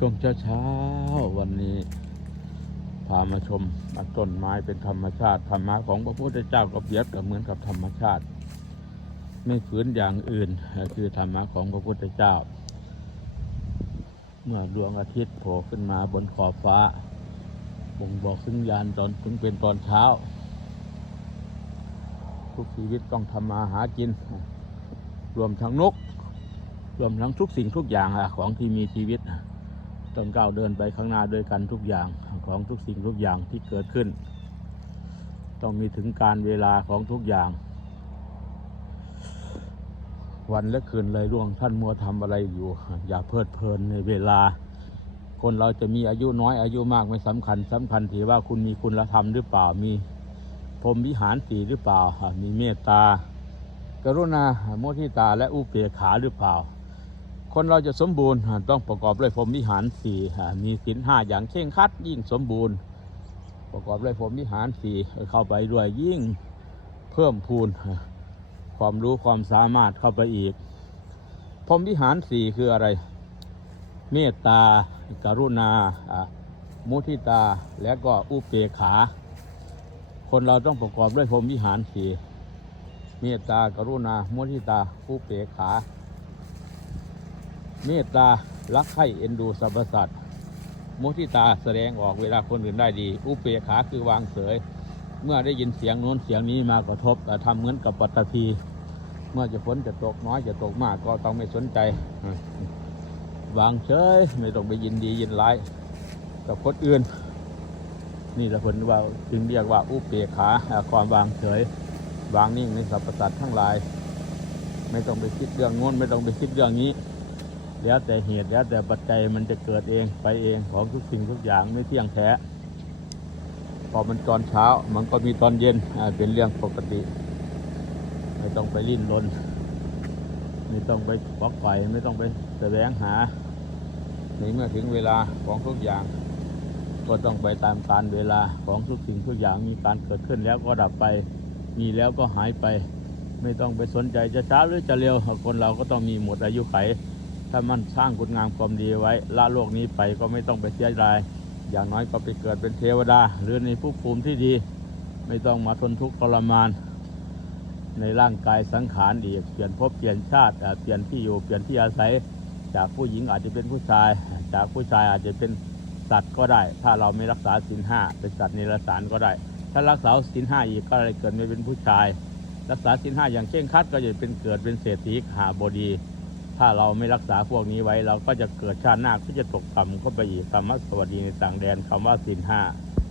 ช่วงเช้าๆวันนี้ พามาชมต้นไม้เป็นธรรมชาติ ธรรมะของพระพุทธเจ้าก็เปรียบกับเหมือนกับธรรมชาติ ไม่ฝืนอย่างอื่นคือธรรมะของพระพุทธเจ้า เมื่อดวงอาทิตย์โผล่ขึ้นมาบนขอบฟ้าบ่งบอกซึ่งยานตอนถึงเป็นตอนเช้า ทุกชีวิตต้องทำมาหากิน รวมทั้งนก รวมทั้งทุกสิ่งทุกอย่างอะของที่มีชีวิต ต้องก้าวเดินไปข้างหน้าด้วยกันทุกอย่างของทุกสิ่งทุกอย่างที่เกิดขึ้น ต้องมีถึงการเวลาของทุกอย่าง วันและคืนเลยร่วงท่านมัวทำอะไรอยู่ อย่าเพลิดเพลินในเวลา คนเราจะมีอายุน้อยอายุมากไม่สำคัญสำคัญที่ว่าคุณมีคุณธรรมหรือเปล่ามีพรหมวิหารสีหรือเปล่า มีเมตตา กรุณาโมทิตาและอุเบกขาหรือเปล่า คนเราจะสมบูรณ์ต้องประกอบด้วยพรหมวิหารสี่มีศีลห้าอย่างเคร่งคัดยิ่งสมบูรณ์ ประกอบด้วยพรหมวิหารสี่เข้าไปด้วยยิ่งเพิ่มพูนความรู้ความสามารถเข้าไปอีกพรหมวิหารสี่คืออะไร เมตตากรุณามุทิตาและก็อุเบกขา คนเราต้องประกอบด้วยพรหมวิหารสี่เมตตากรุณามุทิตาอุเบกขา เมตตารักใคร่เอ็นดูสรรพสัตว์มุทิตาแสดงออกเวลาคนอื่นได้ดี อุเบกขาคือวางเฉยเมื่อได้ยินเสียงโน้นเสียงนี้มากระทบทำเหมือนกับปัตตภีเมื่อจะฝนจะตกน้อยจะตกมากก็ต้องไม่สนใจ วางเฉยไม่ต้องไปยินดียินร้ายกับคนอื่น นี่ละคนว่าจึงเรียกว่าอุเบกขาความวางเฉยวางนิ่งในสรรพสัตว์ทั้งหลาย ไม่ต้องไปคิดเรื่องโน้นไม่ต้องไปคิดเรื่องนี้ แล้วแต่เหตุแล้วแต่ปัจจัยมันจะเกิดเองไปเองของทุกสิ่งทุกอย่างไม่เที่ยงแท้พอมันตอนเช้ามันก็มีตอนเย็นเป็นเรื่องปกติ ไม่ต้องไปลิ้นรนไม่ต้องไปปลักไฟไม่ต้องไปแสวงหาในเมื่อถึงเวลาของทุกอย่าง ก็ต้องไปตามการเวลาของทุกสิ่งทุกอย่างมีการเกิดขึ้นแล้วก็ดับไป มีแล้วก็หายไป ไม่ต้องไปสนใจจะช้าหรือจะเร็วคนเราก็ต้องมีหมดอายุไข ถ้ามันสร้างคุณงามความดีไว้ ละโลกนี้ไปก็ไม่ต้องไปเสียดาย อย่างน้อยก็ไปเกิดเป็นเทวดา หรือในภพภูมิที่ดี ไม่ต้องมาทนทุกข์ทรมาน ในร่างกายสังขารอีก เปลี่ยนภพเปลี่ยนชาติเปลี่ยนที่อยู่เปลี่ยนที่อาศัย จากผู้หญิงอาจจะเป็นผู้ชาย จากผู้ชายอาจจะเป็นสัตว์ก็ได้ ถ้าเราไม่รักษาศีลห้าเป็นสัตว์นิรสารก็ได้ ถ้ารักษาศีลห้าอีกก็เลยเกิดไม่เป็นผู้ชาย รักษาศีลห้าอย่างเคร่งครัดก็จะเป็นเกิดเป็นเศรษฐีหาบดี ถ้าเราไม่รักษาพวกนี้ไว้ เราก็จะเกิดชาติหน้าที่จะตกต่ำเข้าไปอีกคำว่าสวัสดีในต่างแดนคำว่าสินห้า